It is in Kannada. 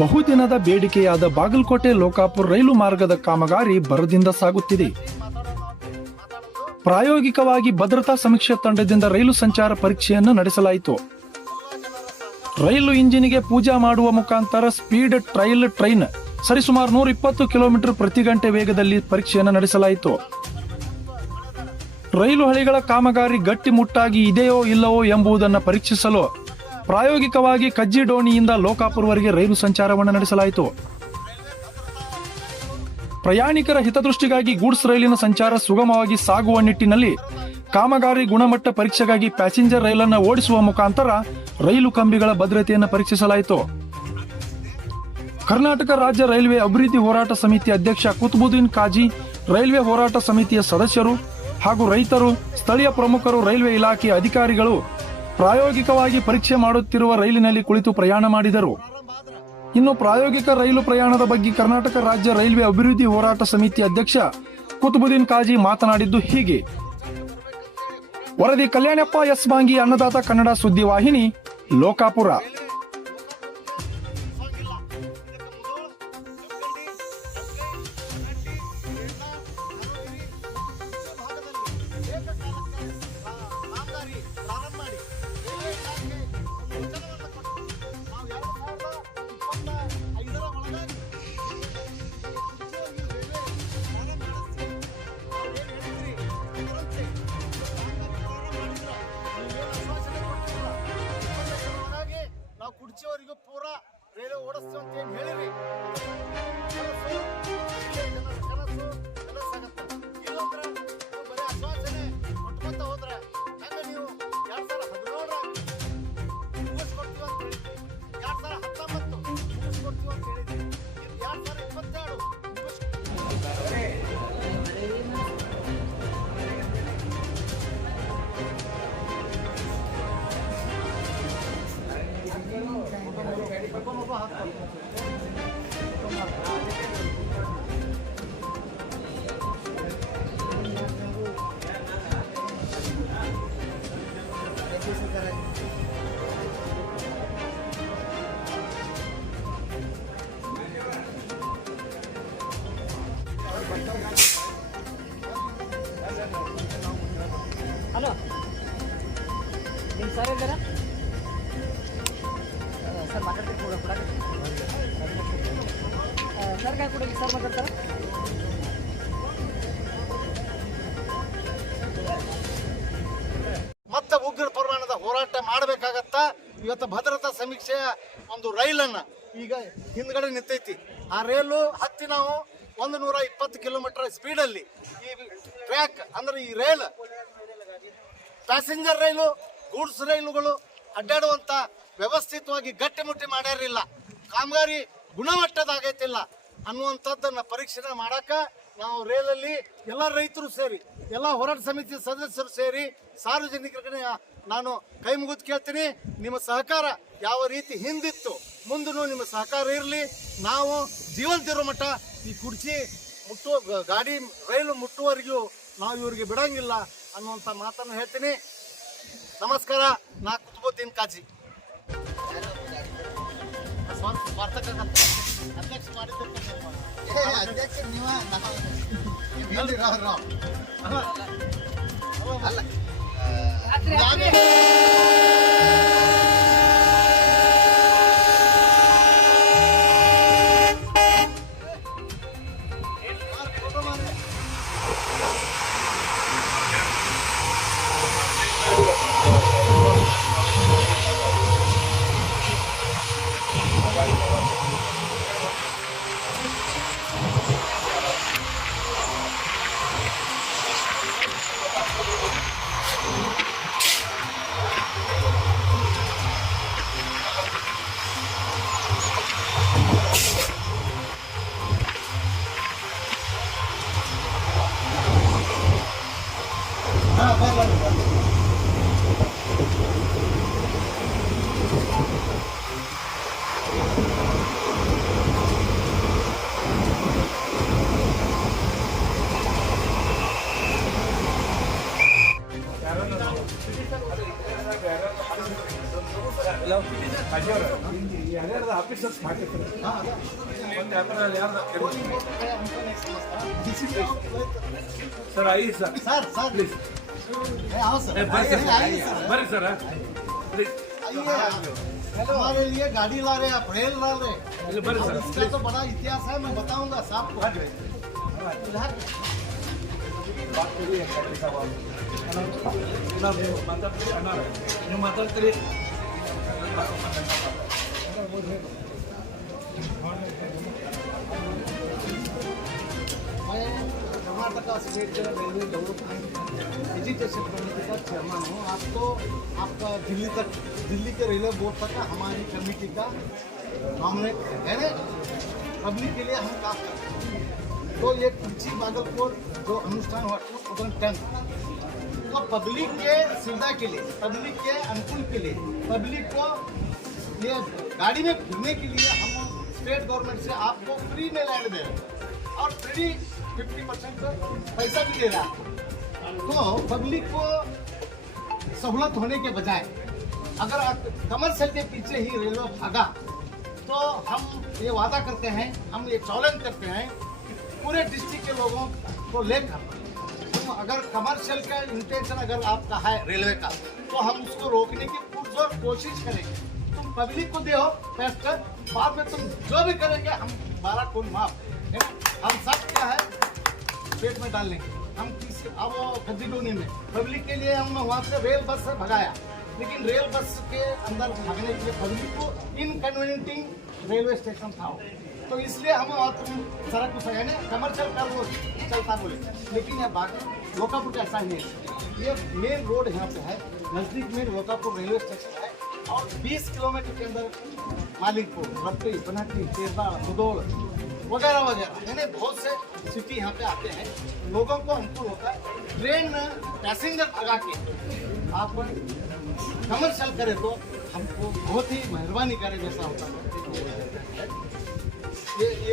ಬಹುದಿನದ ಬೇಡಿಕೆಯಾದ ಬಾಗಲಕೋಟೆ ಲೋಕಾಪುರ ರೈಲು ಮಾರ್ಗದ ಕಾಮಗಾರಿ ಭರದಿಂದ ಸಾಗುತ್ತಿದೆ. ಪ್ರಾಯೋಗಿಕವಾಗಿ ಭದ್ರತಾ ಸಮೀಕ್ಷೆ ತಂಡದಿಂದ ರೈಲು ಸಂಚಾರ ಪರೀಕ್ಷೆಯನ್ನು ನಡೆಸಲಾಯಿತು. ರೈಲು ಇಂಜಿನ್ಗೆ ಪೂಜಾ ಮಾಡುವ ಮುಖಾಂತರ ಸ್ಪೀಡ್ ಟ್ರೈಲ್ ಟ್ರೈನ್ ಸರಿಸುಮಾರು ನೂರ ಇಪ್ಪತ್ತು ಕಿಲೋಮೀಟರ್ ಪ್ರತಿ ಗಂಟೆ ವೇಗದಲ್ಲಿ ಪರೀಕ್ಷೆಯನ್ನು ನಡೆಸಲಾಯಿತು. ರೈಲು ಹಳಿಗಳ ಕಾಮಗಾರಿ ಗಟ್ಟಿಮುಟ್ಟಾಗಿ ಇದೆಯೋ ಇಲ್ಲವೋ ಎಂಬುದನ್ನು ಪರೀಕ್ಷಿಸಲು ಪ್ರಾಯೋಗಿಕವಾಗಿ ಕಜ್ಜಿ ಡೋಣಿಯಿಂದ ಲೋಕಾಪುರವರೆಗೆ ರೈಲು ಸಂಚಾರವನ್ನು ನಡೆಸಲಾಯಿತು. ಪ್ರಯಾಣಿಕರ ಹಿತದೃಷ್ಟಿಗಾಗಿ ಗೂಡ್ಸ್ ರೈಲಿನ ಸಂಚಾರ ಸುಗಮವಾಗಿ ಸಾಗುವ ನಿಟ್ಟಿನಲ್ಲಿ ಕಾಮಗಾರಿ ಗುಣಮಟ್ಟ ಪರೀಕ್ಷೆಗಾಗಿ ಪ್ಯಾಸೆಂಜರ್ ರೈಲನ್ನು ಓಡಿಸುವ ಮುಖಾಂತರ ರೈಲು ಕಂಬಿಗಳ ಭದ್ರತೆಯನ್ನು ಪರೀಕ್ಷಿಸಲಾಯಿತು. ಕರ್ನಾಟಕ ರಾಜ್ಯ ರೈಲ್ವೆ ಅಭಿವೃದ್ಧಿ ಹೋರಾಟ ಸಮಿತಿ ಅಧ್ಯಕ್ಷ ಕುತುಬುದ್ದೀನ್ ಕಾಜಿ ರೈಲ್ವೆ ಹೋರಾಟ ಸಮಿತಿಯ ಸದಸ್ಯರು ಹಾಗೂ ರೈತರು, ಸ್ಥಳೀಯ ಪ್ರಮುಖರು ರೈಲ್ವೆ ಇಲಾಖೆಯ ಅಧಿಕಾರಿಗಳು ಪ್ರಾಯೋಗಿಕವಾಗಿ ಪರೀಕ್ಷೆ ಮಾಡುತ್ತಿರುವ ರೈಲಿನಲ್ಲಿ ಕುಳಿತು ಪ್ರಯಾಣ ಮಾಡಿದರು. ಇನ್ನು ಪ್ರಾಯೋಗಿಕ ರೈಲು ಪ್ರಯಾಣದ ಬಗ್ಗೆ ಕರ್ನಾಟಕ ರಾಜ್ಯ ರೈಲ್ವೆ ಅಭಿವೃದ್ಧಿ ಹೋರಾಟ ಸಮಿತಿ ಅಧ್ಯಕ್ಷ ಕುತುಬುದ್ದೀನ್ ಕಾಜಿ ಮಾತನಾಡಿದ್ದು ಹೀಗೆ. ವರದಿ ಕಲ್ಯಾಣಪ್ಪ ಎಸ್. ಬಾಂಗಿ ಅನ್ನದಾತ ಕನ್ನಡ ಸುದ್ದಿವಾಹಿನಿ ಲೋಕಾಪುರ. ಕುಡ್ಚಿಯವರಿಗೂ ಪೂರ ರೈಲು ಓಡಿಸ್ತೀವಿ ಅಂತ ಏನು ಹೇಳಿರಿ? ಕನಸು, ಸರ್ ಸರ್ ಮತ್ತೆ ಉಗ್ರ ಪ್ರಮಾಣದ ಹೋರಾಟ ಮಾಡಬೇಕಾಗತ್ತ? ಇವತ್ತು ಭದ್ರತಾ ಸಮೀಕ್ಷೆಯ ಒಂದು ರೈಲನ್ನ ಈಗ ಹಿಂದ್ಗಡೆ ನಿಂತೈತಿ. ಆ ರೈಲು ಹತ್ತಿ ನಾವು ಒಂದು ನೂರ ಇಪ್ಪತ್ತು ಕಿಲೋಮೀಟರ್ ಸ್ಪೀಡಲ್ಲಿ ಈ ಟ್ರ್ಯಾಕ್ ಅಂದ್ರೆ ಈ ರೈಲ್ ಪ್ಯಾಸೆಂಜರ್ ರೈಲು ಗೂಡ್ಸ್ ರೈಲುಗಳು ಅಡ್ಡಾಡುವಂತ ವ್ಯವಸ್ಥಿತವಾಗಿ ಗಟ್ಟಿಮುಟ್ಟಿ ಮಾಡ್ಯಾರಿಲ್ಲ. ಕಾಮಗಾರಿ ಗುಣಮಟ್ಟದಾಗೈತಿಲ್ಲ ಅನ್ನುವಂಥದ್ದನ್ನ ಪರೀಕ್ಷೆ ಮಾಡಾಕ ನಾವು ರೈಲಲ್ಲಿ ಎಲ್ಲ ರೈತರು ಸೇರಿ, ಎಲ್ಲ ಹೋರಾಟ ಸಮಿತಿ ಸದಸ್ಯರು ಸೇರಿ ಸಾರ್ವಜನಿಕರಿಗೆ ನಾನು ಕೈ ಮುಗಿದು ಕೇಳ್ತೀನಿ. ನಿಮ್ಮ ಸಹಕಾರ ಯಾವ ರೀತಿ ಹಿಂದಿತ್ತು ಮುಂದೂ ನಿಮ್ಮ ಸಹಕಾರ ಇರಲಿ. ನಾವು ಜೀವಂತಿರೋ ಮಟ್ಟ ಈ ಕುರ್ಚಿ ಮುಟ್ಟುವ, ಗಾಡಿ, ರೈಲು ಮುಟ್ಟುವರೆಗೂ ನಾವು ಇವರಿಗೆ ಬಿಡಂಗಿಲ್ಲ ಅನ್ನುವಂಥ ಮಾತನ್ನು ಹೇಳ್ತೀನಿ. ನಮಸ್ಕಾರ ನಾ ಕುತುಬುದ್ದೀನ್ ಕಾಜಿ. ಅಧ್ಯಕ್ಷ ಸ್ವಾರ್ಥಕ್ಕಾಗತ್ತ. ಯಾರ್ಯಾರ್ದು ಆಫೀಸರ್ಸ್ ಮಾಡಿರ್ತಾರೆ ಸರ್ ಐದು ಸರ್ ಸರ್ ಪ್ಲೀಸ್ ಬರ್ರಿ ಸರ್ ಪ್ಲೀಸ್ लिए हमारे लिए गाड़ी ला रहे आप रेल ला रहे इसका तो बड़ा इतिहास है मैं बताऊँगा साहब को। मतलब ನೀವು ಮಾತಾಡ್ತೀರಿ ಅಣ್ಣ ನೀವು ಮಾತಾಡ್ತೀರಿ मैं Karnataka state railway development education committee का चेयरमैन हूँ आपको आपका दिल्ली तक दिल्ली के रेलवे बोर्ड तक का हमारी कमेटी का नॉमिनेट है ना पब्लिक के लिए हम काम करते हैं तो ये कुर्ची भागलपुर जो अनुष्ठान हुआ टू थाउजेंड टेन तो पब्लिक के सुविधा के लिए पब्लिक के अनुकूल के लिए पब्लिक को ये गाड़ी में घूमने के लिए हम स्टेट गवर्नमेंट से आपको फ्री में लैंड दे रहे हैं और फ्री फिफ्टी परसेंट पैसा भी दे रहा तो पब्लिक को सहूलत होने के बजाय, अगर कमर्शियल के पीछे ही रेलवे भागा तो हम ये वादा करते हैं, हम ये चैलेंज करते हैं कि पूरे डिस्ट्रिक्ट के लोगों को लेकर, तुम अगर कमर्शियल का इंटेंशन अगर आपका है रेलवे का तो हम उसको रोकने की पुरजोर कोशिश करेंगे। तुम पब्लिक को दे बाद में तुम जो भी करेंगे, हम बारह कोई माफ़। हम सब क्या है पेट में डाल लेंगे। हम किसी अब वो गद्दीडोनी में। पब्लिक के लिए हम वहाँ से रेल बस से भगाया। लेकिन रेल बस के अंदर भागने के लिए पब्लिक को इनकन्वीनियंटिंग रेलवे स्टेशन था तो इसलिए हम सड़क पर यानी कमर्शियल का वो चलता बोले। लेकिन यह बाकी लोकापुर का ऐसा नहीं है। ये मेन रोड यहाँ पे है, नज़दीक में लोकापुर रेलवे स्टेशन है। और 20 किलोमीटर के अंदर मालिकपुर रप्पी बनाटी तेरबा मुदोल वगैरह वगैरह। यानी बहुत से सिटी यहाँ पे आते हैं। लोगों को हमको होता है। ट्रेन में पैसेंजर लगा के आप कमर्शियल करें तो हमको बहुत ही मेहरबानी करें जैसा होता है। ये ये